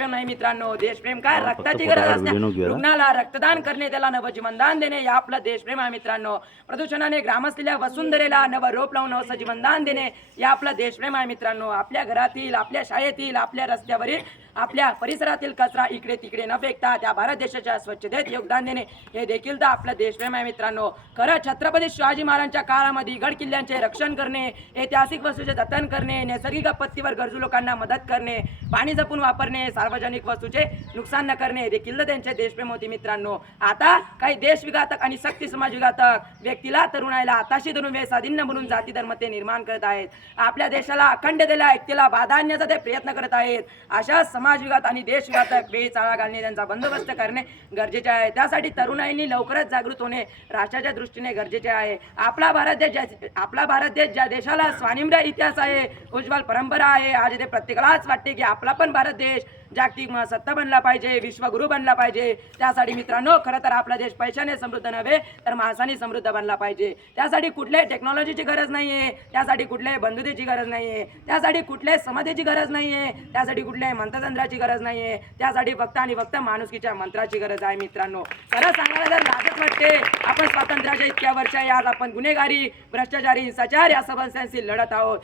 देशप्रेम नाही मित्रांनो. देशप्रेम काय, रक्ताची गरज असते, रुग्णाला रक्तदान करणे, त्याला नवं जीवनदान देणे, हे आपलं देशप्रेम आहे मित्रांनो. प्रदूषणाने ग्रामस्थलेल्या वसुंधरेला नवं रोप लावून नवं जीवनदान देणे, हे आपलं देशप्रेम आहे मित्रांनो. आपल्या घरातील, आपल्या शाळेतील, आपल्या रस्त्यावरील, आपल्या परिसरातील कचरा इकडे तिकडे न फेकता त्या भारत देशाच्या स्वच्छतेत योगदान देणे, हे देखील तर आपलं देशप्रेम आहे मित्रांनो. खरं छत्रपती शिवाजी महाराजांच्या काळामध्ये गड किल्ल्यांचे रक्षण करणे, ऐतिहासिक वस्तूचे जतन करणे, नैसर्गिक आपत्तीवर गरजू लोकांना मदत करणे, पाणी जपून वापरणे, सार्वजनिक वस्तूचे नुकसान न करणे, हे देखील त्यांचे देशप्रेम होते मित्रांनो. आता काही देशविघातक आणि शक्ती समाजविघातक व्यक्तीला, तरुणाईला हाताशी धरून व्यसाधीन म्हणून जाती धर्म ते निर्माण करत आहेत. आपल्या देशाला, अखंडतेला, ऐक्यतेला बाधा आणण्याचा ते प्रयत्न करत आहेत. अशा समाजविघात आणि देशविघातक वेळी चाळा घालणे, त्यांचा बंदोबस्त करणे गरजेचे आहे. त्यासाठी तरुणाईंनी लवकरच जागृत होणे राष्ट्राच्या दृष्टीने गरजेचे आहे. आपला भारत देश ज्या देशाला स्वानिम्र इतिहास आहे, उज्ज्वल परंपरा आहे, आज ते प्रत्येकालाच वाटते की आपला पण भारत देश जागतिक सत्ता बनला पाहिजे, विश्वगुरु बनला पाहिजे. त्यासाठी मित्रांनो, खरं तर आपला देश पैशाने समृद्ध नव्हे तर माणसाने समृद्ध बनला पाहिजे. त्यासाठी कुठल्याही टेक्नॉलॉजीची गरज नाहीये, त्यासाठी कुठल्याही बंधुतेची गरज नाहीये, त्यासाठी कुठल्याही समतेची गरज नाहीये, त्यासाठी कुठल्याही मंत्रतंत्राची गरज नाहीये, त्यासाठी फक्त आणि फक्त माणुसकीच्या मंत्राची गरज आहे मित्रांनो. खरं सांगायला जर लाजच वाटते, आपण स्वातंत्र्याच्या इतक्या वर्ष आज आपण गुन्हेगारी, भ्रष्टाचारी, हिंसाचार या समस्यांशी लढत आहोत.